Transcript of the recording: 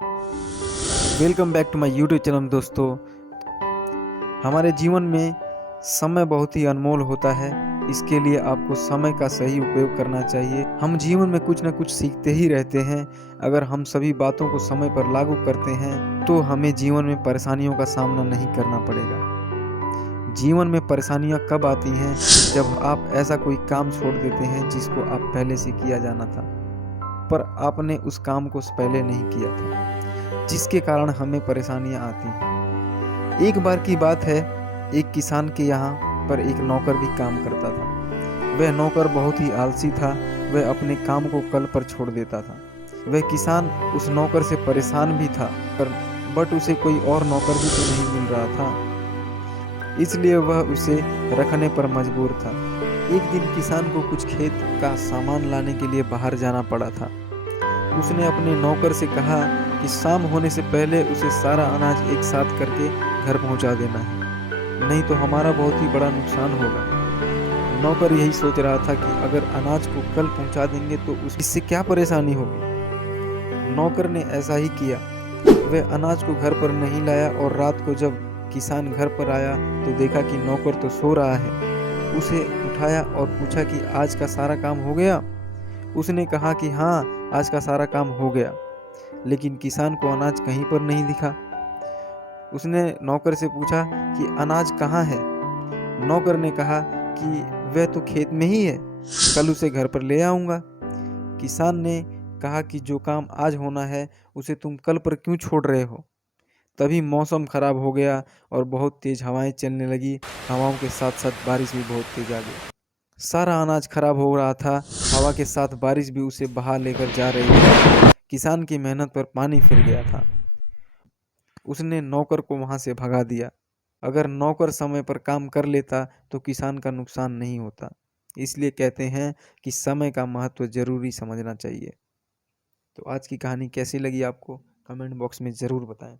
Welcome back to my YouTube channel. दोस्तों, हमारे जीवन में समय बहुत ही अनमोल होता है। इसके लिए आपको समय का सही उपयोग करना चाहिए। हम जीवन में कुछ न कुछ सीखते ही रहते हैं। अगर हम सभी बातों को समय पर लागू करते हैं तो हमें जीवन में परेशानियों का सामना नहीं करना पड़ेगा। जीवन में परेशानियां कब आती हैं? जब आप ऐसा कोई काम छोड़ देते हैं जिसको आप पहले से किया जाना था, पर आपने उस काम को पहले नहीं किया था, जिसके कारण हमें परेशानियां आती हैं। एक बार की बात है, एक किसान के यहाँ पर एक नौकर भी काम करता था। वह नौकर बहुत ही आलसी था। वह अपने काम को कल पर छोड़ देता था। वह किसान उस नौकर से परेशान भी था, बट उसे कोई और नौकर भी तो नहीं मिल रहा था, इसलिए वह उसे रखने पर मजबूर था। एक दिन किसान को कुछ खेत का सामान लाने के लिए बाहर जाना पड़ा था। उसने अपने नौकर से कहा कि शाम होने से पहले उसे सारा अनाज एक साथ करके घर पहुंचा देना है, नहीं तो हमारा बहुत ही बड़ा नुकसान होगा। नौकर यही सोच रहा था कि अगर अनाज को कल पहुंचा देंगे तो इससे क्या परेशानी होगी। नौकर ने ऐसा ही किया। वह अनाज को घर पर नहीं लाया और रात को जब किसान घर पर आया तो देखा कि नौकर तो सो रहा है। उसे उठाया और पूछा कि आज का सारा काम हो गया? उसने कहा कि हाँ, आज का सारा काम हो गया। लेकिन किसान को अनाज कहीं पर नहीं दिखा। उसने नौकर से पूछा कि अनाज कहाँ है? नौकर ने कहा कि वह तो खेत में ही है, कल उसे घर पर ले आऊंगा। किसान ने कहा कि जो काम आज होना है उसे तुम कल पर क्यों छोड़ रहे हो? तभी मौसम खराब हो गया और बहुत तेज हवाएं चलने लगी। हवाओं के साथ साथ बारिश भी बहुत तेज आ गई। सारा अनाज खराब हो रहा था। हवा के साथ बारिश भी उसे बहा लेकर जा रही थी। किसान की मेहनत पर पानी फिर गया था। उसने नौकर को वहां से भगा दिया। अगर नौकर समय पर काम कर लेता तो किसान का नुकसान नहीं होता। इसलिए कहते हैं कि समय का महत्व जरूरी समझना चाहिए। तो आज की कहानी कैसी लगी आपको? कमेंट बॉक्स में ज़रूर बताएं।